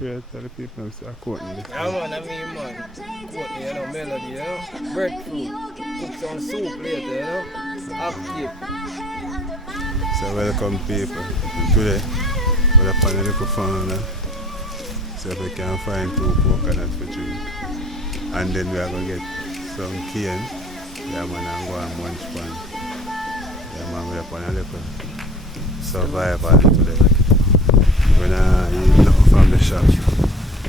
Yeah, tell the people I'm quoting this. Yeah, man, I mean, man. Quote me, melody, Breadfruit. Cook some soup later, Active. So welcome people. Today we're up on a little farm now. So if we can find 2 coconuts for drink. And then we are gonna get some cane. Yeah man, and go and munch pan. Yeah man, we're up on a little survival today. We're not eating nothing from the shop.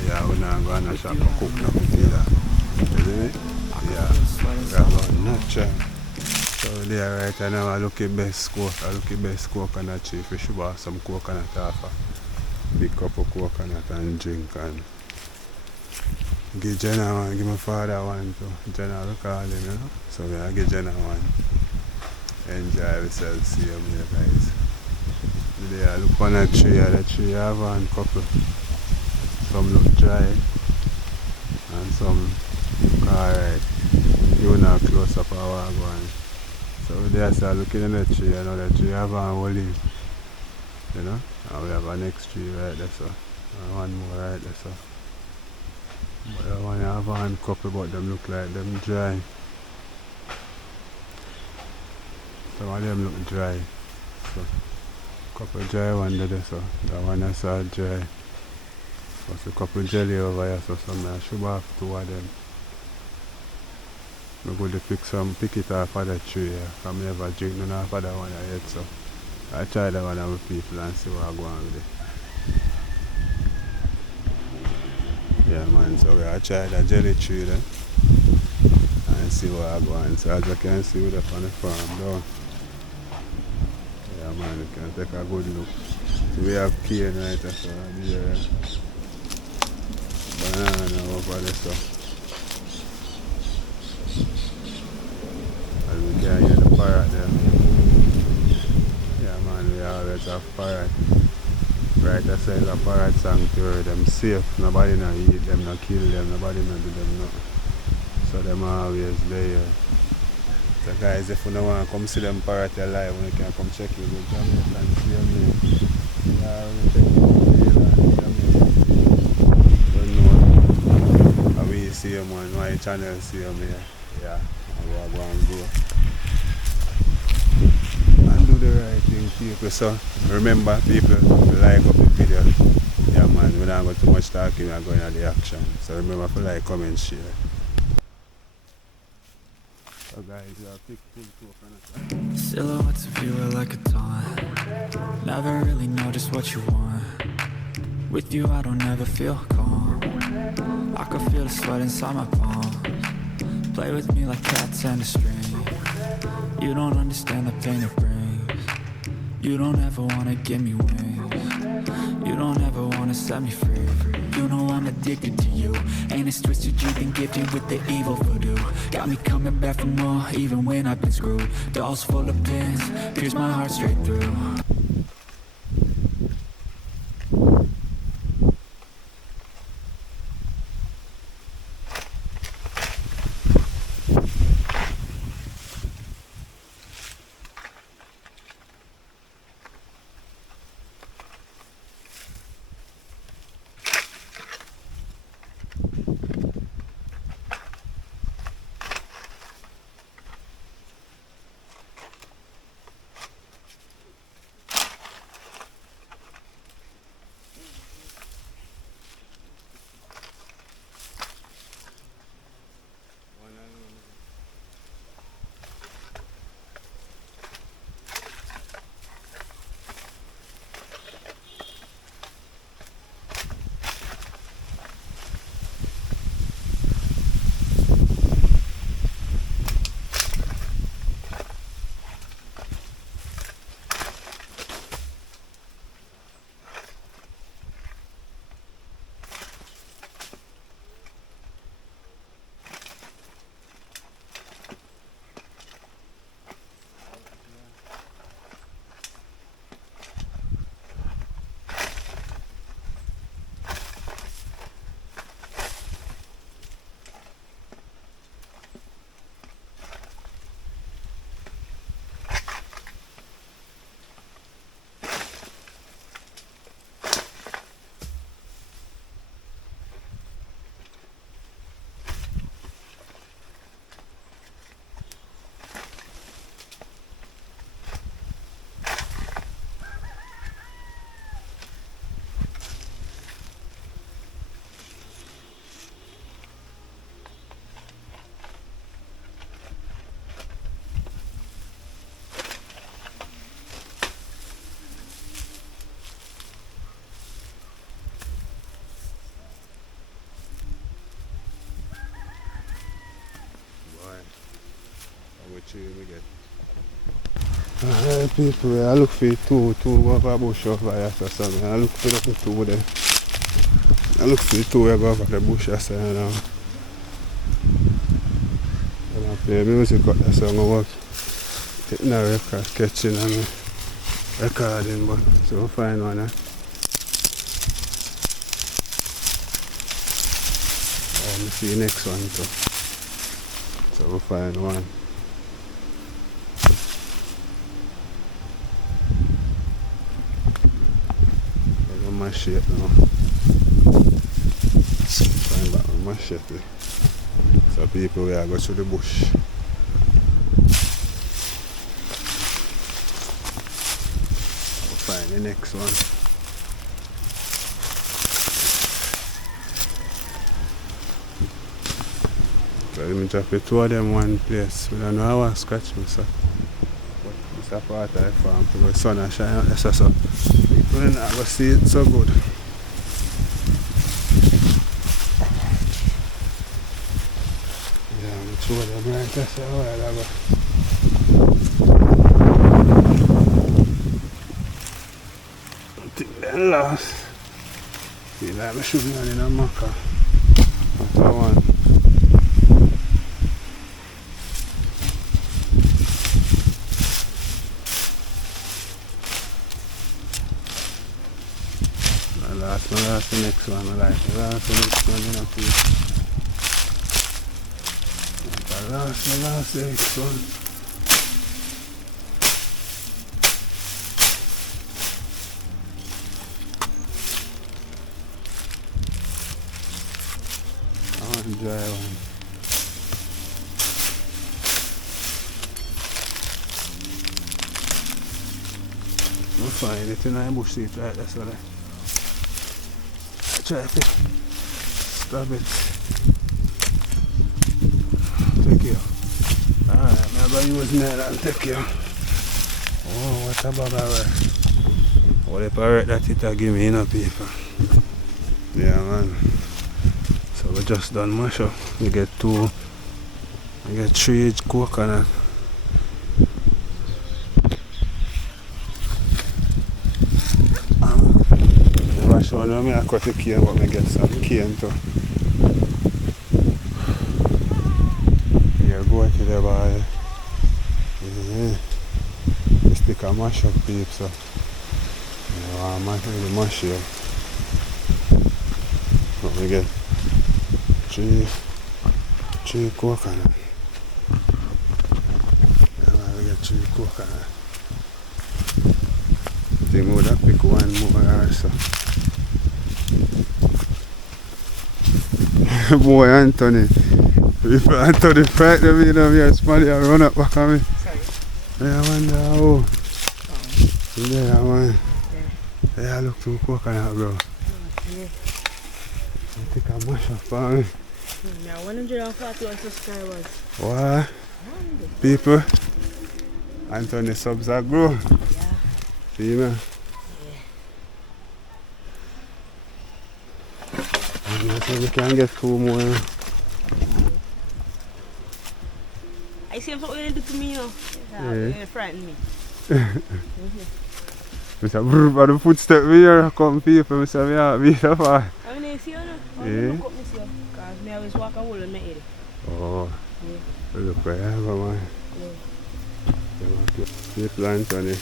Yeah, we're not going to the shop and cook nothing either. Isn't it? Yeah, we're going natural. So there right now I look the best coconut tree. We should have some coconut off a big cup of coconut and drink and give Jenna one, give my father one too. Jenna will call him, you know. So I give Jenna one. Enjoy yourself, see you there guys. Today I look on a tree, the tree I have one couple. Some look dry and some look alright. You know close up our one. So there I start looking at the tree, the tree have one whole leaf. You know? And we have a next tree right there, so. And one more right there, so. But the one have one couple, but them look like them dry. Some of them look dry. So couple dry one there, so that one is all dry. There's a couple jelly over here, so I should have 2 of them. I'm going to pick it off of the tree here. I never drink none of that one yet, so I try that one with people and see what I go on with it. Yeah man, so I try the jelly tree then and see what I go on. So as you can see with up on the farm down. Yeah man, you can take a good look. So we have cane right there, so there. Banana over there, so. And we can hear the parrot there. Yeah man, we always have parrot. Right outside the parrot sanctuary, them safe. Nobody no eat them, no kill them, nobody no do them nothing. So them always there. So guys, if you don't want to come see them parrot alive, you can come check it with Jamaica and see them. Yeah, we check it with don't know. And we see them on my channel, see them here. Yeah, and we are going to go and do the right thing, people. So remember, people, like up the video. Yeah man, we're not going too much talking, we're going to the action. So remember to like, comment, share. So guys, you have picked full coconut. Silhouettes of you are like a taunt. Never really know just what you want. With you I don't ever feel calm. I can feel the sweat inside my palms. Play with me like cats and a string. You don't understand the pain it brings. You don't ever wanna give me wings. You don't ever wanna set me free. You know I'm addicted to you. Ain't as twisted, you've been gifted with the evil voodoo. Got me coming back for more, even when I've been screwed. Dolls full of pins, pierce my heart straight through. tree we get. Alright people, I look for two over bush over here or something. I look for the two there. I look for the two we go over the bush or something now. And I play music up there so I'm work. Taking a record, sketching and recording, but so we'll find one. Let me see the next one too. So we'll find one. Machete now. Find back my machete. So people we are go through the bush. I'll find the next one. So let me drop it two of them one place. We don't know how I scratch me so. But it's a part of the farm because the sun is shining out there so. People are not going to see it so good. Yeah, I'm sure they're right there so a while ago. I think they're lost. Feel like I should be on in a maca. That's the one. That's the next one, I like it. That's the next one, you know, please. The last next one. I want to dry one. We'll find it in the bush seat right there, so like. Try to stop it. Take you. Alright, I'm going to use nail and take you. Oh, what a bag of work. What if I work that it will give me enough people? Yeah man. So we just done mash up. We get three coconut. So now I cut the cane, but I get some cane too. Here go to the ball. The stick of mash up peep, so you want to really mash it up. But we get three coconut. Yeah, we get three coconut. I think we would have pick one more or so. Boy, Anthony. If Anthony fight them, you know, here, somebody will run up back on me. Sorry. Yeah, I wonder how. Yeah, man. Yeah, look to coconut, bro. Yeah. I think I mash up on me. Yeah, 141 subscribers. What? People? Anthony subs are grow. Yeah. See, man? So we can get two more. I see what you do to me, you know. Yeah. You frighten me. I said, brr, by the footstep here, come people, I said, yeah, be so far. I mean, see you now. Yeah. Look up me, see you. Because I always walk a hole in my head. Oh, Yeah. look where I have a man. Yeah. You plant on it.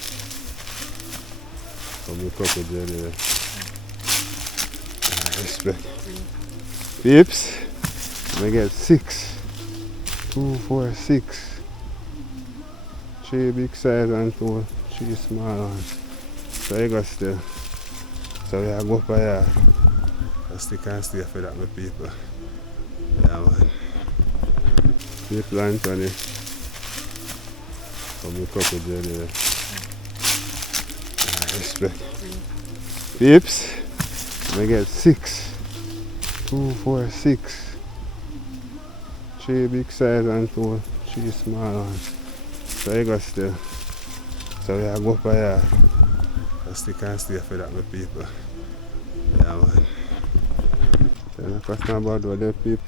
Come look up with you there. Respect. Peeps, I get 6. 2, 4, 6. 3 big size and 3 small ones. So you got still. So we are go up here. I still can't stay for that with people. Yeah man. People Anthony. Come look up with you there. Respect. Peeps, I get 6. 2, 4, 6. 3 big size and 3 small ones. So you got still. So we are go up here. I still can't stay for that with people. Yeah man. So I'm not question about what the people.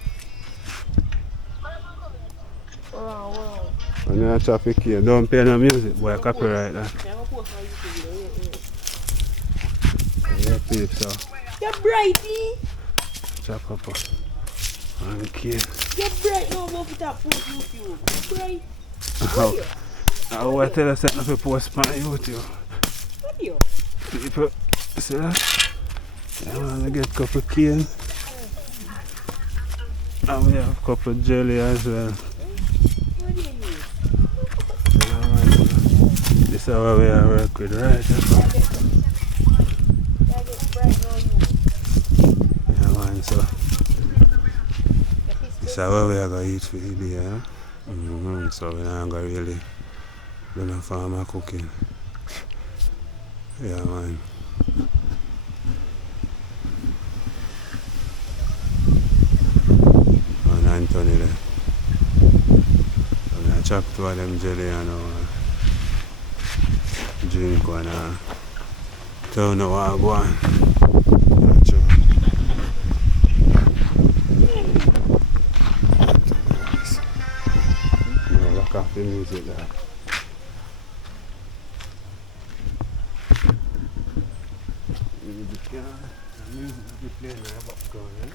Wow. What When you chop it here, don't play no music, boy, copyright that. Yeah, peeps, so. You're brighty. Chop up one key. You're bright now, go for that post YouTube. Bright. I will tell you something to post on YouTube. What you? People, see that? I want to get a couple of cane. And we have a couple of jelly as well. What do you use? This is how we are work with, right? Yeah, man, so this is how we are going to eat for the day, yeah? So we're not going to really do no farmer cooking. Yeah, man. And Anthony there. So I chop two of them jelly and drink one and turn out what I go on. That's all. Lock off the music there. The music will be playing in the background, yeah?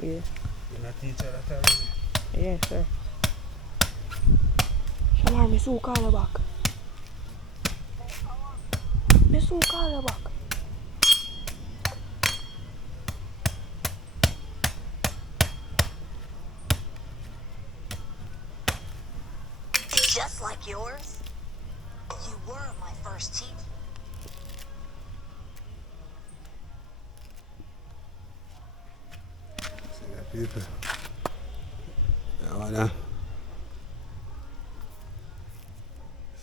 Yeah. You're not teacher that already? Yeah, sir. Shamar, me so call her back. Me so call her back. Just like yours, you were my first team. See that people? That one there.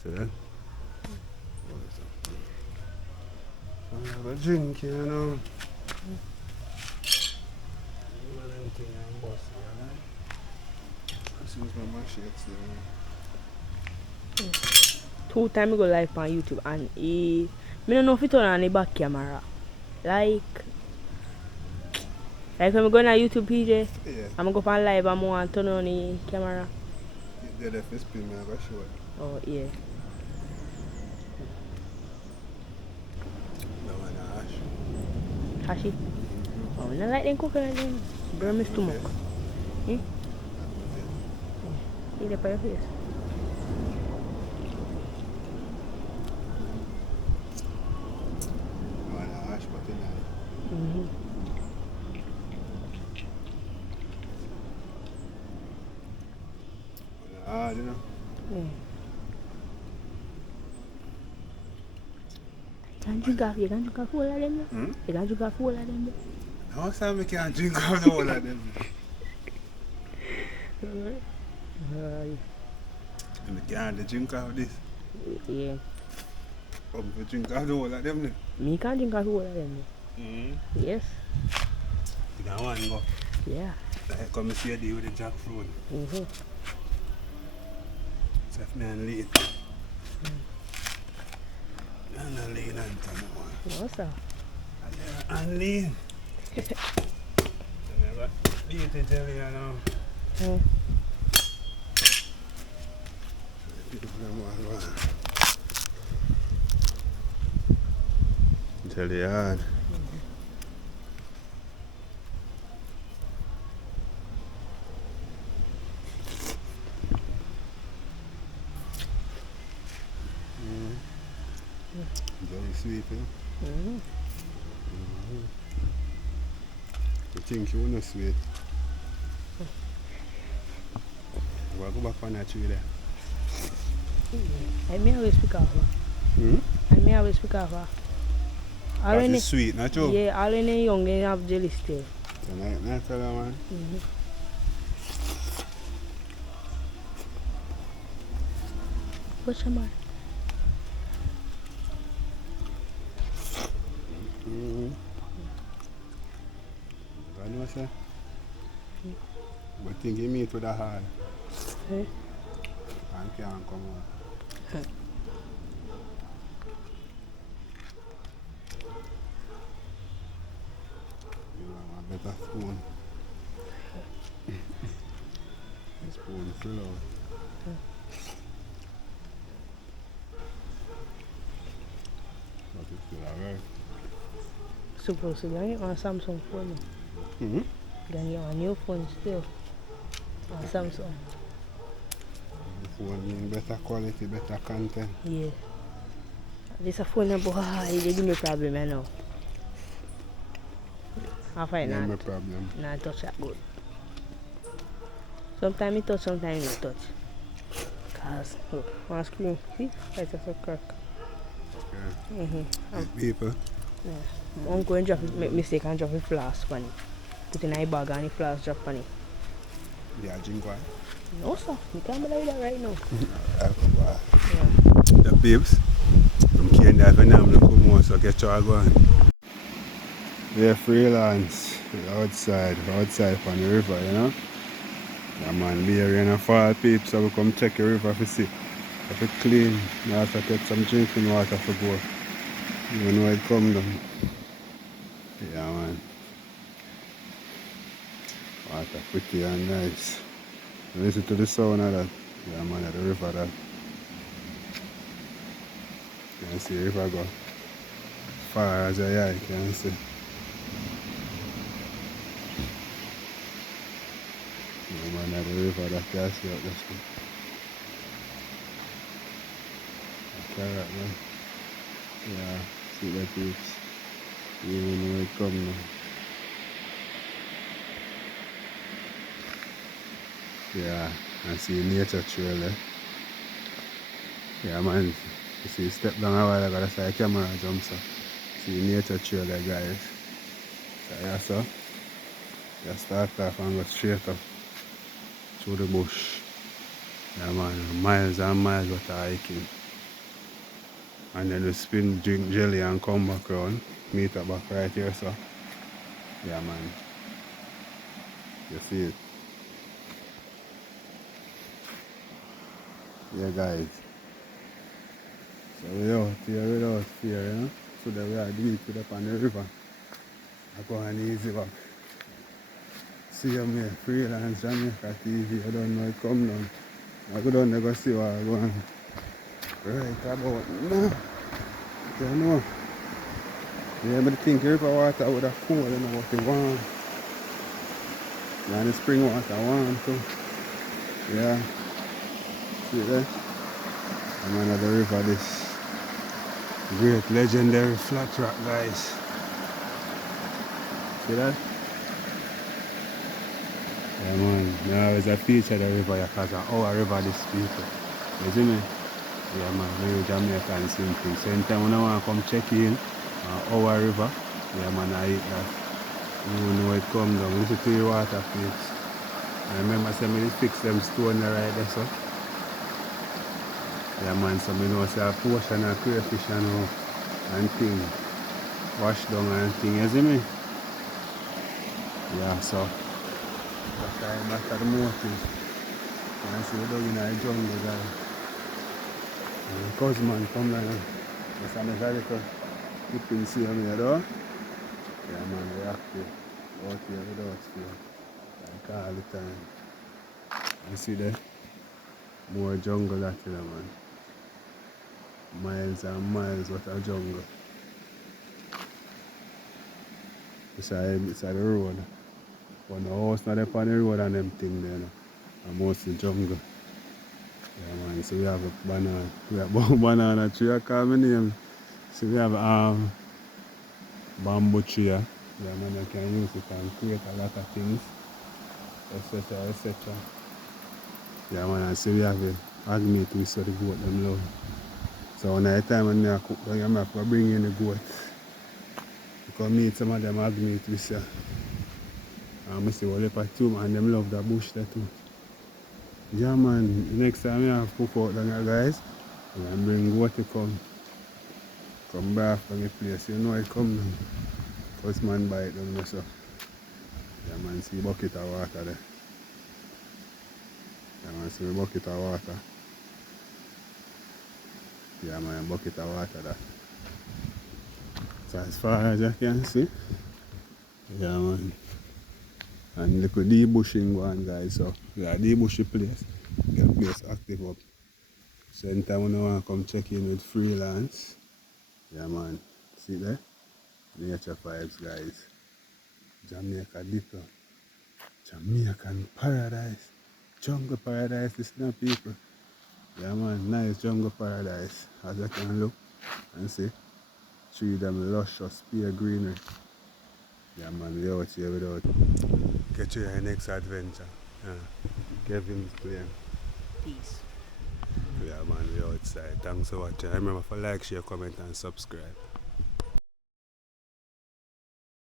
See that? I have a drink, you know. Two times I go live on YouTube and me don't know if it turn on the back camera. Like when I go on YouTube PJ, Yeah. I'm go on live and I want to turn on the camera. They're the first spin me, I got show it. Oh yeah. That one ash. Hashi. Oh, I like them cooking like them. Burn my stomach. Hmm? Eat it by your face. That one ash, but in there. Mm-hmm. Hard, you know. Yeah. You can drink a full of them. You can drink a full of them. How time we can't drink out the whole of them? And we can't drink out this. Yeah. Come to drink out the whole of them. Me can drink a whole of them. Yes. You got one go. Yeah. Like come see you deal with the jackfruit. Mm-hmm. So if me and late. I'm not lean on time. No, sir. And lean. I never eat the jelly, you know. Jelly hard. Very sweet, you know? You think you want to sweet? We'll go back on that tree there. I may always pick off her. I may always pick off her. That is sweet, not true? Yeah, all in the young they have jelly still. Nice fella, man. What's your man? I know, sir. But think you meet with a hard. And can't come on. You have a better spoon. Spoon full out. Alright. Supposed to get on Samsung phone. Mm-hmm. Gonna get a new phone still. On Samsung. The phone being better quality, better content. Yeah. This a phone boy, it give me problem, I know. I find No not, problem. not touch that good. Sometimes it touch, sometimes it touch. Cause look, on screen, see, it's just a crack. Yeah. People. Yeah. My uncle drop it, make mistake and drop a flask on it. Put in a bag and the flask drop on it. Yeah, drink one. No sir, you can't believe that right now. Yeah. The babes. I'm carrying that when I'm looking more, so get your going. They're freelance outside on the river, you know. Yeah man, be here in a fall peep, so we come check the river to see. If it clean, you have to get some drinking water for go. You know it come down. Yeah man. Water pretty and nice. Listen to the sound of that. Yeah man, at the river that. You can see the river go far as your eye, you can see. Yeah man, at the river that you see out this way. Carrot man. Yeah, see that peeps. You know it come now. Yeah, I see nature trail there. Yeah man, you see step down a while ago, that's why the camera jumps up. See nature trail there guys. So yeah so, you start off and go straight up through the bush. Yeah man, miles and miles worth of hiking. And then we spin, drink jelly and come back round. Meet up back right here so. Yeah man. You see it. Yeah guys. So without fear, you know. So that we are deep to up on the river. I go on easy back. See me freelance Jamaica TV, I don't know it come down. I go down there go see what I go on. Right about now. You know. Yeah, but I think river water would have cool, you know, what it warm. And the spring water warm too. Yeah. See it there? I'm on the river, this great legendary flat rock guys. See that? Yeah man, now it's a feature of the river because of our river this people. You see me? Yeah man, very Jamaican simple. Same time when I want to come check in our river, yeah man, I eat that. You know it come down. Listen to your water please. I remember saying fix them stone right there so. Yeah man, so I know say a portion of crayfish and thing. Wash down and thing, you see me? Yeah, so that's the motive. You can see we dug in the jungle guys. And Cosman come down. That's another little flipping see me though. Yeah man, we active out here without fear. Like all the time. You see there? More jungle that you know man. Miles and miles worth of jungle. It's a the road. But the house not up on the road and them thing there. No. And mostly jungle. Yeah man, so we have a banana. We have a banana tree, I call my name. So we have bamboo tree. Yeah man, you can use it and create a lot of things. Etc. etc. Yeah man, and so we have a agni twist so the goat them love. So when the time when I cook down, I have to bring in the goat. Because meet some of them agni twist. Yeah. And I see what leopard too and them love the bush there too. Yeah man, next time I have to cook out down here guys. And bring goat to come back from the place. You know it come down. First man buy it down there so. Yeah man, see bucket of water there. Yeah man, see a bucket of water. Yeah man, a bucket of water there. So as far as I can see, yeah man. And look at the bushing going guys, so yeah, the bushy place. Get the place active up. So anytime when I want to come check in with freelance, yeah man, See there? Nature vibes, guys. Jamaica Dipper. Jamaican paradise. Jungle paradise, listen up, people. Yeah, man, nice jungle paradise. As I can look and see. Tree them luscious, pure greenery. Yeah, man, we out here without. Catch you in your next adventure. Kevin's playing. Peace. Yeah, man, we outside. Thanks for watching. Remember to like, share, comment, and subscribe.